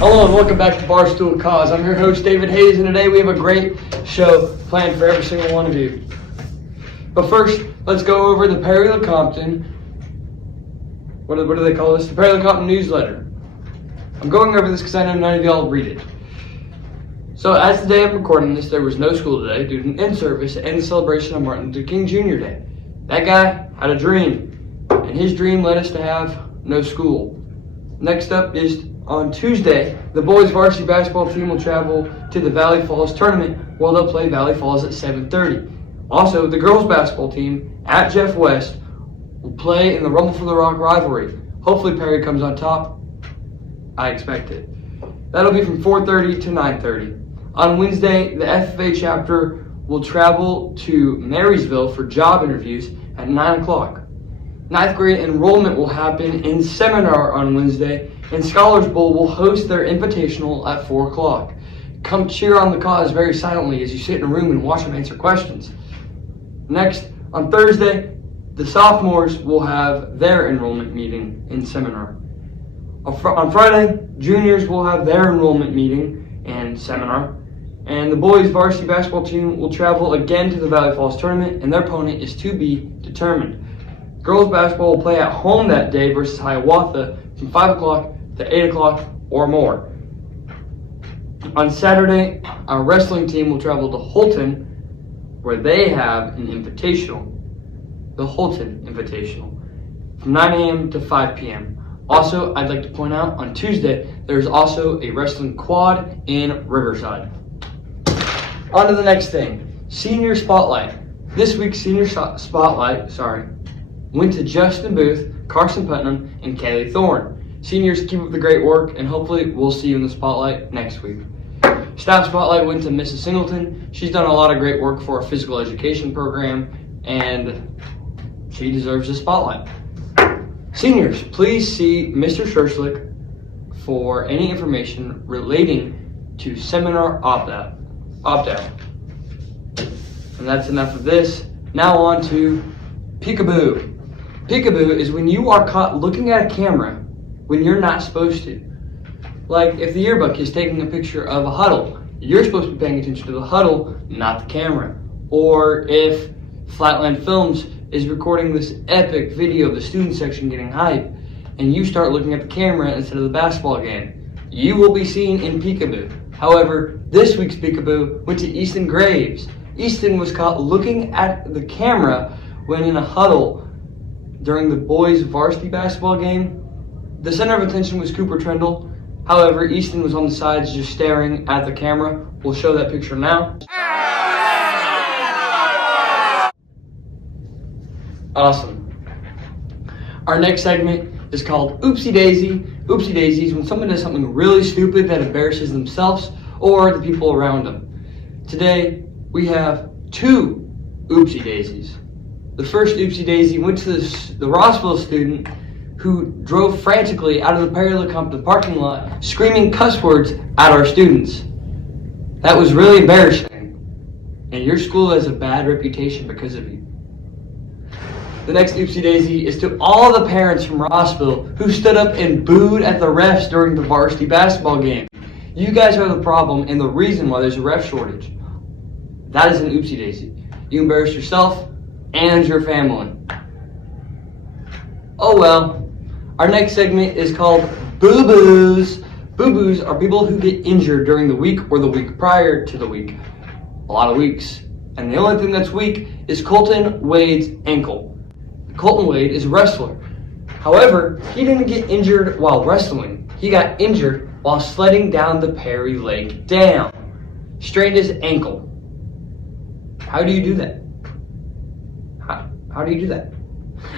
Hello and welcome back to Barstool Kaws. I'm your host David Hayes, and today we have a great show planned for every single one of you. But first, let's go over the Perry Lecompton, what do they call this? The Perry Lecompton newsletter. I'm going over this because I know none of y'all read it. So as the day I'm recording this, there was no school today due to an in-service and the celebration of Martin Luther King Jr. Day. That guy had a dream, and his dream led us to have no school. Next up is on Tuesday, the boys varsity basketball team will travel to the Valley Falls tournament where they'll play Valley Falls at 7:30. Also, the girls basketball team at Jeff West will play in the Rumble for the Rock rivalry. Hopefully Perry comes on top. I expect it. That'll be from 4:30 to 9:30. On Wednesday, the FFA chapter will travel to Marysville for job interviews at 9 o'clock. Ninth grade enrollment will happen in seminar on Wednesday, and Scholars Bowl will host their invitational at 4 o'clock. Come cheer on the cause very silently as you sit in a room and watch them answer questions. Next, on Thursday, the sophomores will have their enrollment meeting in seminar. On Friday, juniors will have their enrollment meeting and seminar, and the boys varsity basketball team will travel again to the Valley Falls tournament, and their opponent is to be determined. Girls basketball will play at home that day versus Hiawatha from 5 o'clock to 8 o'clock or more. On Saturday, our wrestling team will travel to Holton where they have an invitational, the Holton Invitational, from 9 a.m. to 5 p.m. Also, I'd like to point out on Tuesday, there's also a wrestling quad in Riverside. On to the next thing, Senior Spotlight. This week's Senior Spotlight, went to Justin Booth, Carson Putnam, and Kaylee Thorne. Seniors, keep up the great work, and hopefully we'll see you in the spotlight next week. Staff Spotlight went to Mrs. Singleton. She's done a lot of great work for our physical education program, and she deserves a spotlight. Seniors, please see Mr. Scherschlick for any information relating to seminar opt-out. And that's enough of this. Now on to peekaboo. Peekaboo is when you are caught looking at a camera when you're not supposed to. Like if the yearbook is taking a picture of a huddle, you're supposed to be paying attention to the huddle, not the camera. Or if Flatland Films is recording this epic video of the student section getting hype, and you start looking at the camera instead of the basketball game, you will be seen in peekaboo. However, this week's peekaboo went to Easton Graves. Easton was caught looking at the camera when in a huddle during the boys' varsity basketball game. The center of attention was Cooper Trendle. However, Easton was on the sides just staring at the camera. We'll show that picture now. Awesome. Our next segment is called Oopsie Daisy. Oopsie Daisy is when someone does something really stupid that embarrasses themselves or the people around them. Today, we have two Oopsie Daisies. The first Oopsie Daisy went to the Rossville student who drove frantically out of the Perry Lecompton parking lot screaming cuss words at our students. That was really embarrassing, and your school has a bad reputation because of you. The next Oopsie Daisy is to all the parents from Rossville who stood up and booed at the refs during the varsity basketball game. You guys are the problem and the reason why there's a ref shortage. That is an Oopsie Daisy. You embarrassed yourself and your family. Oh well. Our next segment is called Boo-Boos. Boo-Boos are people who get injured during the week or the week prior to the week. A lot of weeks. And the only thing that's weak is Colton Wade's ankle. Colton Wade is a wrestler. However, he didn't get injured while wrestling. He got injured while sledding down the Perry Lake Dam. Strained his ankle. How do you do that? How do you do that?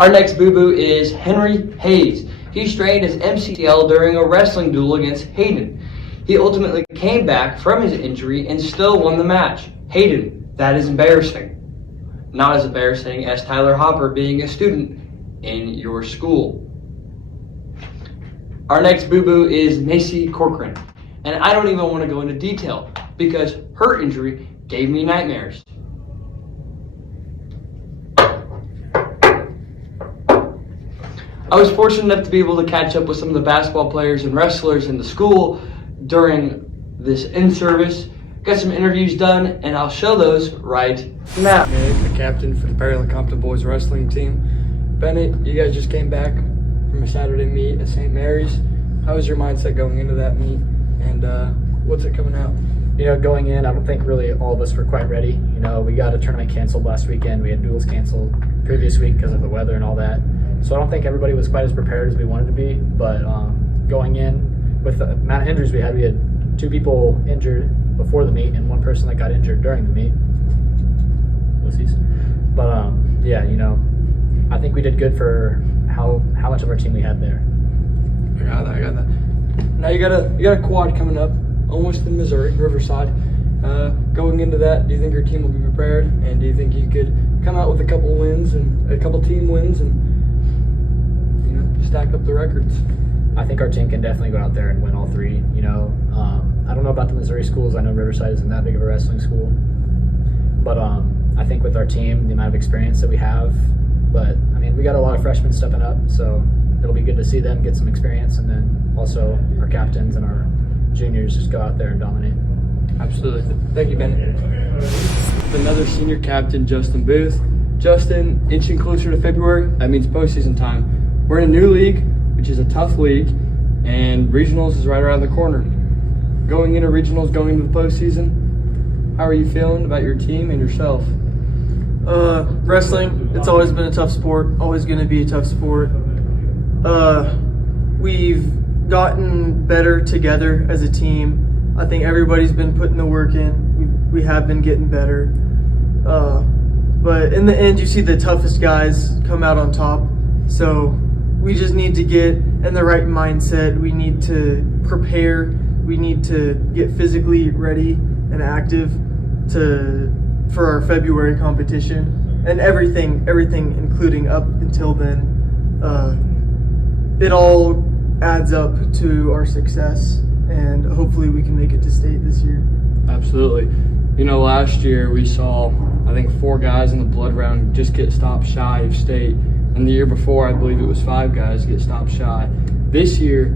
Our next boo-boo is Henry Hayes. He strained his MCL during a wrestling duel against Hayden. He ultimately came back from his injury and still won the match. Hayden, that is embarrassing. Not as embarrassing as Tyler Hopper being a student in your school. Our next boo-boo is Macy Corcoran. And I don't even want to go into detail because her injury gave me nightmares. I was fortunate enough to be able to catch up with some of the basketball players and wrestlers in the school during this in-service. Got some interviews done, and I'll show those right now. Bennett, the captain for the Barstool Compton boys wrestling team. Bennett, you guys just came back from a Saturday meet at St. Mary's. How was your mindset going into that meet, and what's it coming out? Going in, I don't think really all of us were quite ready. We got a tournament canceled last weekend. We had duels canceled previous week because of the weather and all that. So I don't think everybody was quite as prepared as we wanted to be. But going in with the amount of injuries we had 2 people injured before the meet and 1 person that got injured during the meet. Wussies. But I think we did good for how much of our team we had there. I got that. Now you got a quad coming up, almost in Missouri, Riverside. Going into that, do you think your team will be prepared? And do you think you could come out with a couple wins and a couple team wins and stack up the records? I think our team can definitely go out there and win all 3. I don't know about the Missouri schools. I know Riverside isn't that big of a wrestling school, but I think with our team, the amount of experience that we have, but we got a lot of freshmen stepping up, so it'll be good to see them get some experience, and then also our captains and our juniors just go out there and dominate. Absolutely. Thank you, Bennett. Another senior captain, Justin Booth. Justin, inching closer to February, that means postseason time. We're in a new league, which is a tough league, and regionals is right around the corner. Going into regionals, going into the postseason, how are you feeling about your team and yourself? Wrestling, it's always been a tough sport, always going to be a tough sport. We've gotten better together as a team. I think everybody's been putting the work in. We have been getting better. But in the end, you see the toughest guys come out on top. So we just need to get in the right mindset. We need to prepare. We need to get physically ready and active for our February competition, and everything including up until then. It all adds up to our success, and hopefully we can make it to state this year. Absolutely. Last year we saw, I think, 4 guys in the blood round just get stopped shy of state, and the year before I believe it was 5 guys get stopped shy. This year,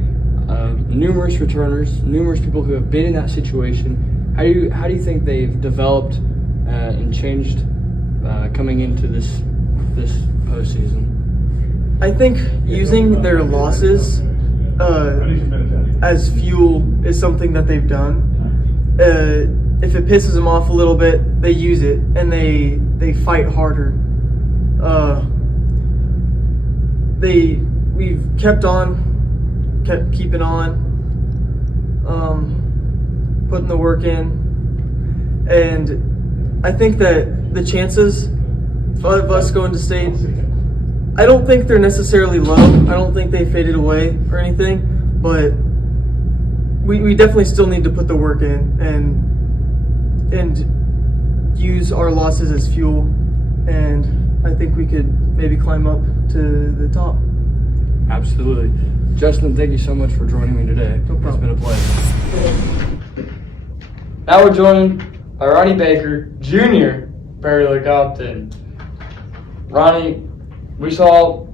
numerous returners, numerous people who have been in that situation. How do you think they've developed and changed coming into this postseason? I think using their losses as fuel is something that they've dove. If it pisses them off a little bit, they use it and they fight harder. We've kept keeping on, putting the work in, and I think that the chances of us going to state, I don't think they're necessarily low. I don't think they faded away or anything, but we definitely still need to put the work in and use our losses as fuel, and I think we could maybe climb up to the top. Absolutely. Justin, thank you so much for joining me today. No problem. It's been a pleasure. Now we're joined by Ronnie Baker, Jr., Barstool Compton. Ronnie, we saw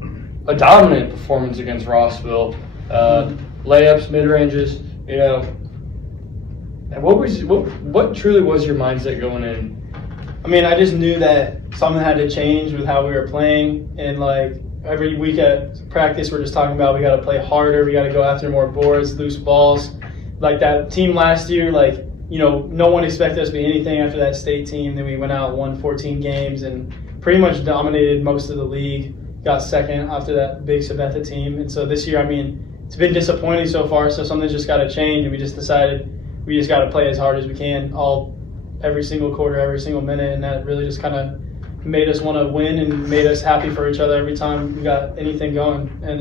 a dominant performance against Rossville. Layups, mid-ranges, what truly was your mindset going in? I just knew that something had to change with how we were playing, and every week at practice we're just talking about we got to play harder, we got to go after more boards, loose balls. Like that team last year, no one expected us to be anything after that state team. Then we went out, won 14 games, and pretty much dominated most of the league. Got second after that big Sabetha team. And so this year, it's been disappointing so far, so something's just got to change, and we just decided we just got to play as hard as we can every single quarter, every single minute, and that really just kind of made us want to win and made us happy for each other every time we got anything going. And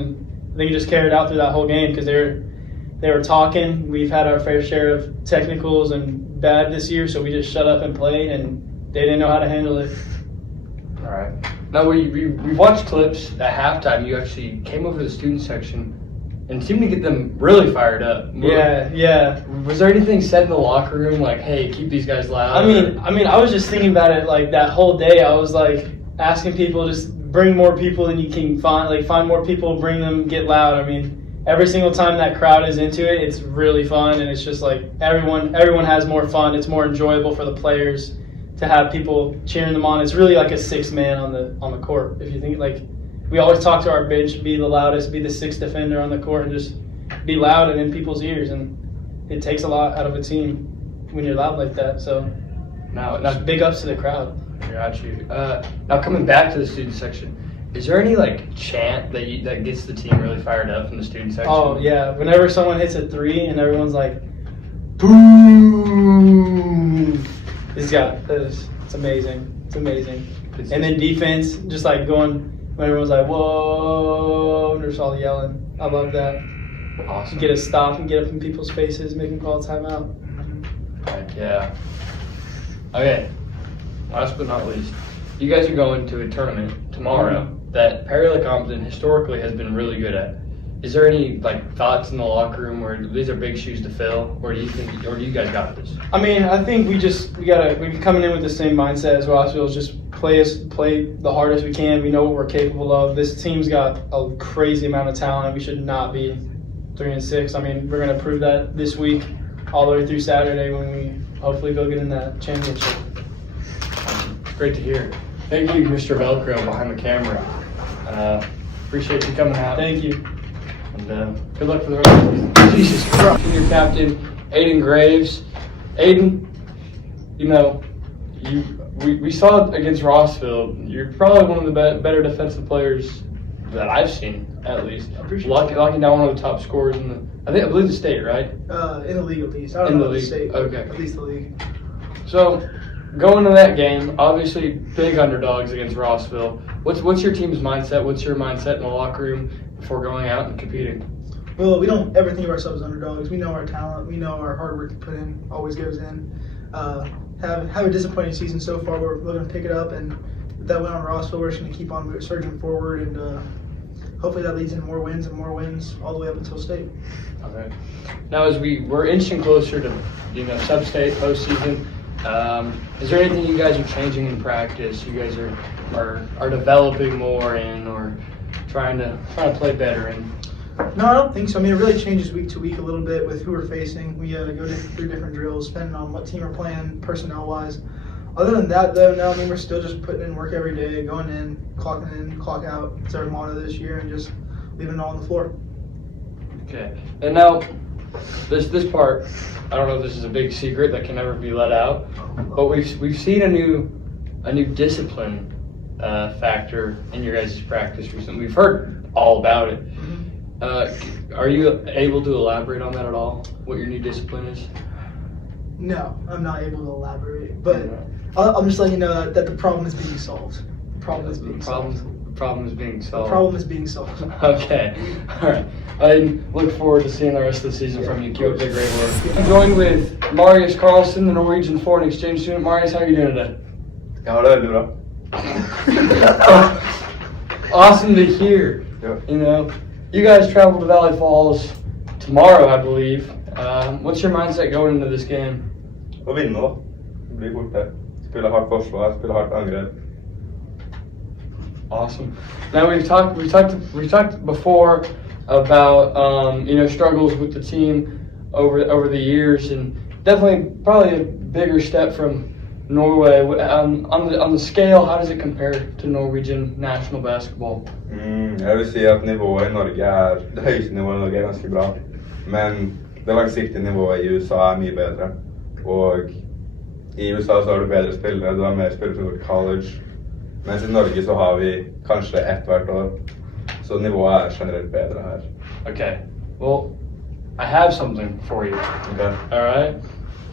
I think it just carried out through that whole game because they were talking. We've had our fair share of technicals and bad this year, so we just shut up and played, and they didn't know how to handle it. All right. Now, we watched clips at halftime. You actually came over to the student section and seemed to get them really fired up. Yeah. Was there anything said in the locker room like, hey, keep these guys loud? I was just thinking about it that whole day. I was asking people, just bring more people than you can find. Find more people, bring them, get loud. every single time that crowd is into it, it's really fun, and it's just like everyone has more fun. It's more enjoyable for the players to have people cheering them on. It's really like a sixth man on the court. If you think, like, we always talk to our bench, be the loudest, be the sixth defender on the court, and just be loud and in people's ears. And it takes a lot out of a team when you're loud like that. So Now, just big ups to the crowd. got you. Now coming back to the student section, is there any like chant that gets the team really fired up in the student section? Oh yeah, whenever someone hits a three and everyone's like, boom! it's amazing. It's amazing. And then defense, just like going when everyone's like, whoa, and they're just all yelling. I love that. Awesome. Get a stop and get up in people's faces, make them call a timeout. Heck yeah. Okay. Last but not least, you guys are going to a tournament tomorrow that Perry Compton historically has been really good at. Is there any like thoughts in the locker room where these are big shoes to fill, or do you guys got this? I mean, I think we're coming in with the same mindset as Rossville. Just play the hardest we can. We know what we're capable of. This team's got a crazy amount of talent. We should not be 3-6. I mean, we're gonna prove that this week, all the way through Saturday when we hopefully go get in that championship. Great to hear. Thank you, Mr. Velcro behind the camera. Appreciate you coming out. Thank you. And good luck for the rest of the season. Jesus Christ. Senior captain, Aiden Graves. Aiden, you know, we saw it against Rossville. You're probably one of the better defensive players that I've seen, at least. Locking down one of the top scorers in I believe the state, right? In the league at least. I don't know the state, but okay. at least the league. So, going to that game, obviously big underdogs against Rossville. What's your team's mindset? What's your mindset in the locker room before going out and competing? Well, we don't ever think of ourselves as underdogs. We know our talent. We know our hard work to put in always goes in. Have a disappointing season so far. We're looking to pick it up, and with that win on Rossville, we're just going to keep on surging forward, and hopefully that leads into more wins all the way up until state. All right. Now, as we're inching closer to sub-state postseason, is there anything you guys are changing in practice? You guys are developing more in, or trying to play better in? No, I don't think so. I mean, it really changes week to week a little bit with who we're facing. We go through different drills depending on what team we're playing personnel-wise. Other than that, though, no, I mean, we're still just putting in work every day, going in, clock out. It's our motto this year, and just leaving it all on the floor. Okay. And now, this part, I don't know if this is a big secret that can never be let out, but we've seen a new discipline factor in your guys' practice recently. We've heard all about it. Are you able to elaborate on that at all? What your new discipline is? No, I'm not able to elaborate, but I'm just letting you know that the problem is being solved. The problem is being solved. The problem is being solved. The problem is being solved. Okay. All right. I look forward to seeing the rest of the season from you. Keep up the great work. I'm joined with Marius Carlson, the Norwegian foreign exchange student. Marius, how are you doing today? Jag har det väldigt bra. Awesome to hear. Yeah. You know, you guys travel to Valley Falls tomorrow, I believe. What's your mindset going into this game? Och vinna då. Bli borta. Spela hårt försvar, spela hårt angrepp. Awesome. Now we've talked before about struggles with the team over the years, and definitely probably a bigger step from Norway. On the scale, how does it compare to Norwegian national basketball? Jag vill säga att nivån i Norge det högsta nivån i Norge är ganska bra. Men det långsiktiga nivån i USA är mycket bättre. Och i USA så har du bättre spelare, du har mer spelare från college. Men i Norge så har vi kanske ett hvert år. Så nivån är generellt bättre här. Okay. Well, I have something for you. Okay. All right.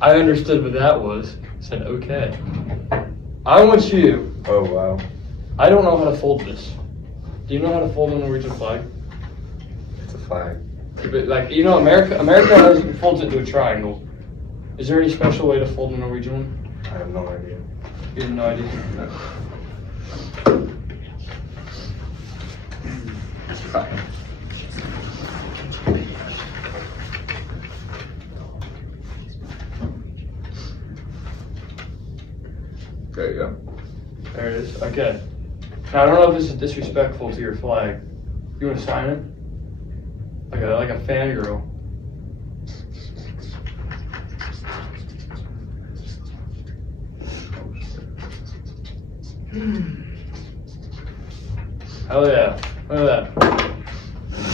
I understood what that was. I said okay. I want you. Oh wow. I don't know how to fold this. Do you know how to fold a Norwegian flag? It's a flag. But like America folds it into a triangle. Is there any special way to fold a Norwegian one? I have no idea. You have no idea. No. There you go. There it is. Okay. Now I don't know if this is disrespectful to your flag. You want to sign it? like a fangirl. Hell yeah. Look at that.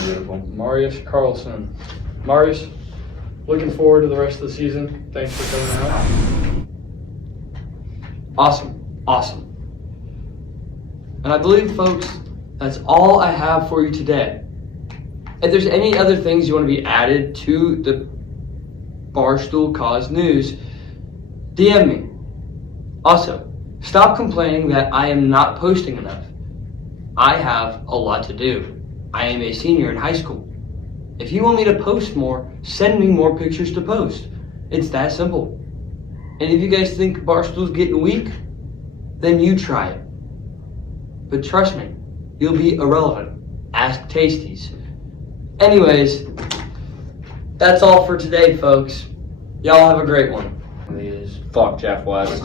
Beautiful. Marius Carlson. Marius, looking forward to the rest of the season. Thanks for coming out. Awesome. Awesome. And I believe, folks, that's all I have for you today. If there's any other things you want to be added to the Barstool Kaws news, DM me. Also, stop complaining that I am not posting enough. I have a lot to do. I am a senior in high school. If you want me to post more, send me more pictures to post. It's that simple. And if you guys think Barstool's getting weak, then you try it. But trust me, you'll be irrelevant. Ask Tasties. Anyways, that's all for today, folks. Y'all have a great one. Fuck Jeff West.